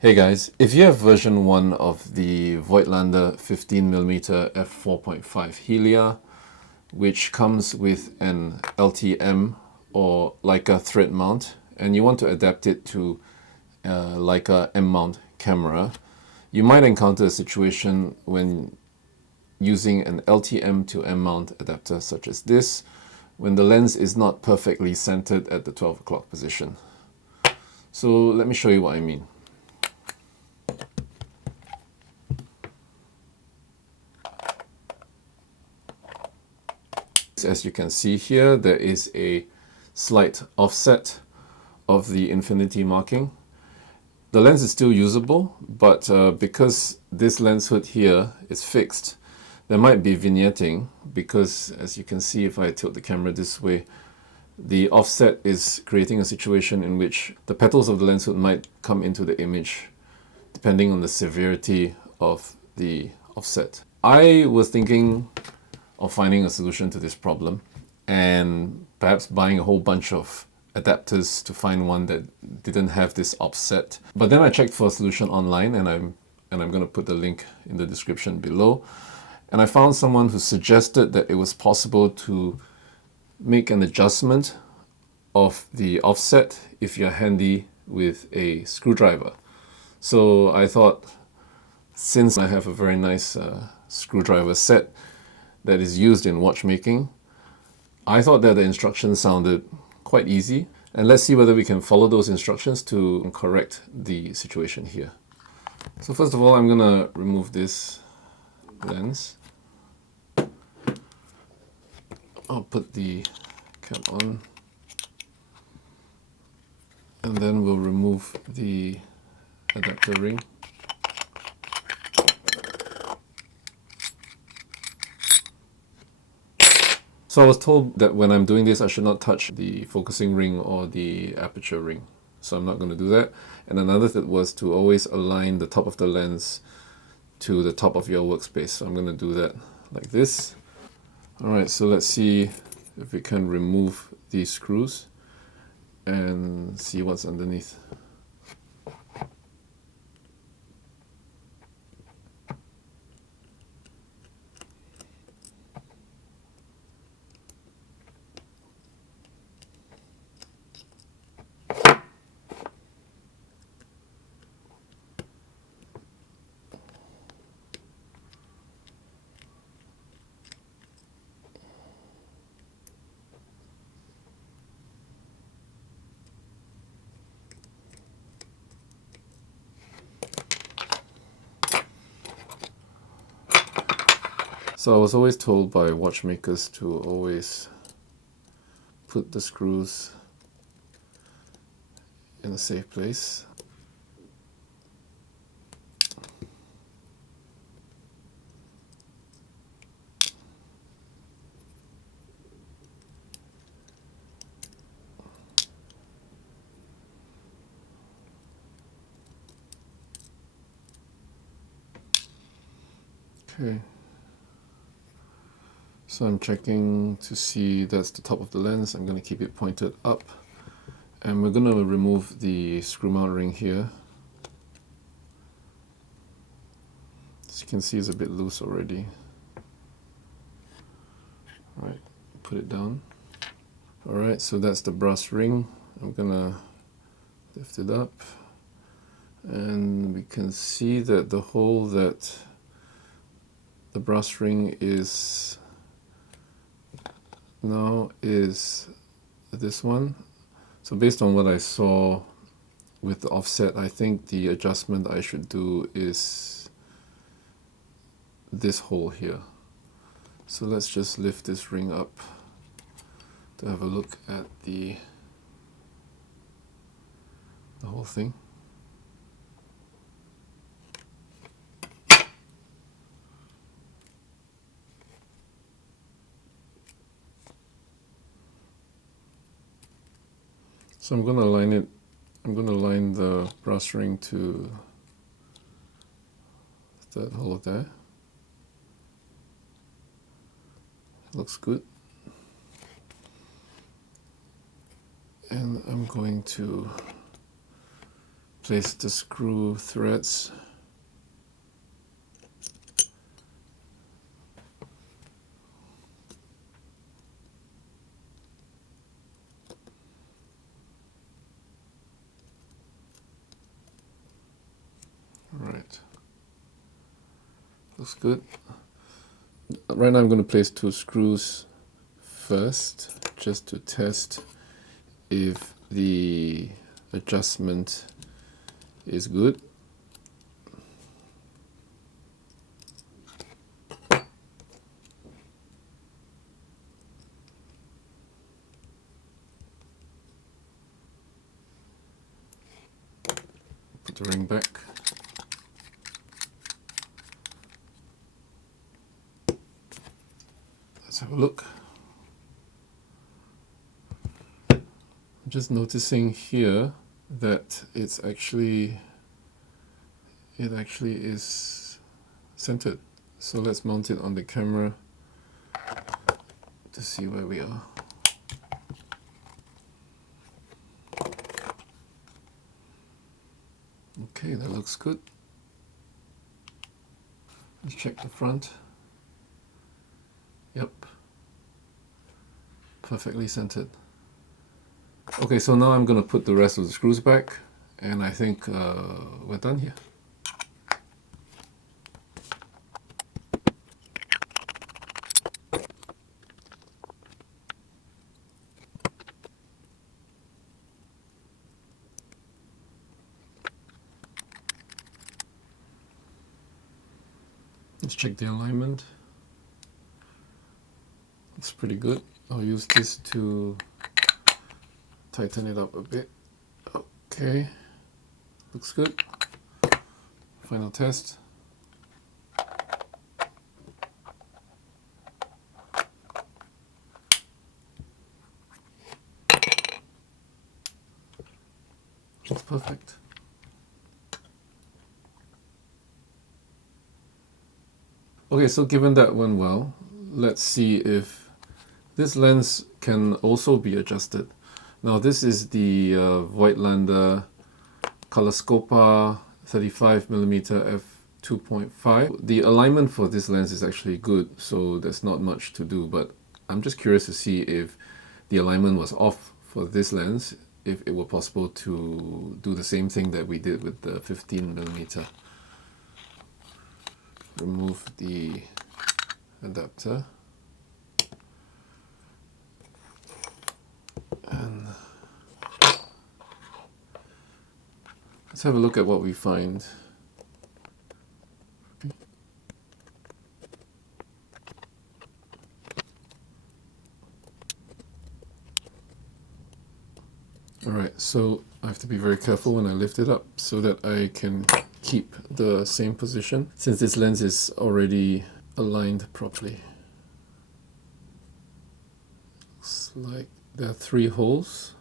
Hey guys, if you have version 1 of the Voigtlander 15mm f4.5 Heliar, which comes with an LTM or Leica Threadmount, and you want to adapt it to Leica M Mount camera, you might encounter a situation when using an LTM to M Mount adapter such as this, when the lens is not perfectly centered at the 12 o'clock position. So let me show you what I mean. As you can see here, there is a slight offset of the infinity marking. The lens is still usable, but because this lens hood here is fixed, there might be vignetting because, as you can see if I tilt the camera this way, the offset is creating a situation in which the petals of the lens hood might come into the image depending on the severity of the offset. I was thinking of finding a solution to this problem and perhaps buying a whole bunch of adapters to find one that didn't have this offset. But then I checked for a solution online, and I'm going to put the link in the description below. And I found someone who suggested that it was possible to make an adjustment of the offset if you're handy with a screwdriver. So I thought, since I have a very nice screwdriver set that is used in watchmaking, I thought that the instructions sounded quite easy, and let's see whether we can follow those instructions to correct the situation here. So first of all, I'm going to remove this lens. I'll put the cap on, and then we'll remove the adapter ring. So I was told that when I'm doing this, I should not touch the focusing ring or the aperture ring. So I'm not going to do that. And another tip was to always align the top of the lens to the top of your workspace. So I'm going to do that like this. Alright, so let's see if we can remove these screws and see what's underneath. So I was always told by watchmakers to always put the screws in a safe place. Okay. So I'm checking to see that's the top of the lens. I'm going to keep it pointed up. And we're going to remove the screw mount ring here. As you can see, it's a bit loose already. Alright, put it down. Alright, so that's the brass ring. I'm going to lift it up. And we can see that the hole that the brass ring is now is this one. So based on what I saw with the offset, I think the adjustment I should do is this hole here. So let's just lift this ring up to have a look at the whole thing. So I'm going to align it. I'm going to align the brass ring to that hole there. Looks good. And I'm going to place the screw threads. Right, looks good. Right now I'm going to place 2 screws first, just to test if the adjustment is good. Put the ring back. Let's have a look. I'm just noticing here that it actually is centered. So let's mount it on the camera to see where we are. Okay, that looks good. Let's check the front. Yep, perfectly centered. Okay, so now I'm going to put the rest of the screws back, and I think we're done here. Let's check the alignment. Looks pretty good. I'll use this to tighten it up a bit. Okay, looks good. Final test. Looks perfect. Okay, so given that went well, let's see if this lens can also be adjusted. Now this is the Voigtlander Colour Skopar 35mm f2.5. The alignment for this lens is actually good, so there's not much to do, but I'm just curious to see if the alignment was off for this lens, if it were possible to do the same thing that we did with the 15mm. Remove the adapter and let's have a look at what we find. Alright, so I have to be very careful when I lift it up so that I can keep the same position, since this lens is already aligned properly. Looks like there are 3 holes,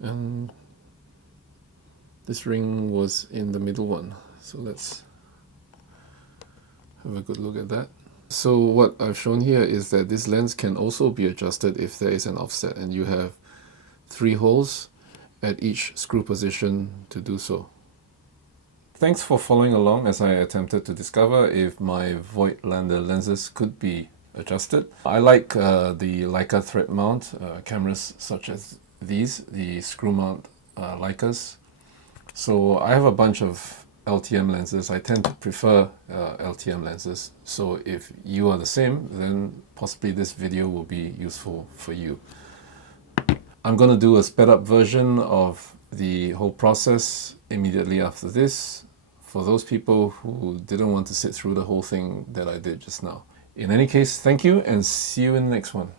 and this ring was in the middle one, so let's have a good look at that. So what I've shown here is that this lens can also be adjusted if there is an offset, and you have 3 holes at each screw position to do so. Thanks for following along as I attempted to discover if my Voigtlander lenses could be adjusted. I like the Leica Threadmount cameras such as these, the Screwmount Leicas. So I have a bunch of LTM lenses. I tend to prefer LTM lenses. So if you are the same, then possibly this video will be useful for you. I'm going to do a sped up version of the whole process immediately after this, for those people who didn't want to sit through the whole thing that I did just now. In any case, thank you and see you in the next one.